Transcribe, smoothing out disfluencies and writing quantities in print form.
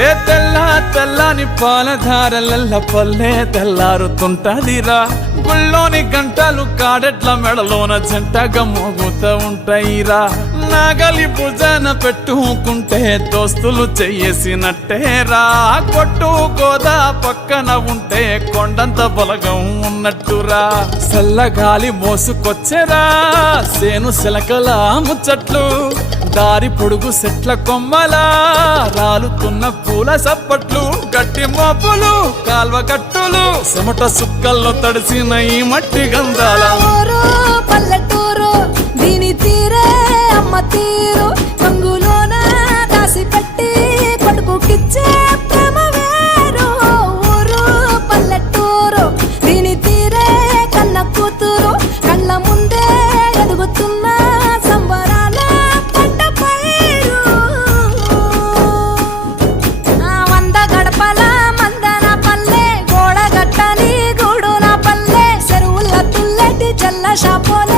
ఏ తెల్ల తెల్లని పాలధారలల్ల పల్లె తెల్లారుతుంటదిరా. గుళ్ళోని గంటలు కాడెట్ల మెడలోన జంటగా మోగుతూ ఉంటాయిరా. నాగలి భుజాన పెట్టుకుంటే దోస్తులు చెయ్యేసినట్టేరా. కొట్టు గోదా పక్కన ఉంటే కొండంత బలగం ఉన్నట్టురా. చల్లగాలి మోసుకొచ్చెరా సేను శిలకల ముచ్చట్లు. దారి పొడుగు చెట్ల కొమ్మలా రాలుతున్న పూల సప్పట్లు. గట్టి మోపులు కాల్వ కట్టులు చెమట సుక్కల్లో తడిసిన ఈ మట్టి గంధాల పల్లెటూరు దీని తీరే అమ్మ తీరు. కంగులోన దాసి పెట్టి కొడుకుకిచ్చే ప్రేమ వేరు. ఊరు పల్లెటూరు దీని తీరే కన్న కూతురు. కళ్ళ ముందే ఎదుగుతున్న సంబరాల పంట పైరు. వంద గడపల మందన పల్లె గోడ గట్టని గూడు నా పల్లె. చెరువుల తుల్లటి జల్ల షాపోలే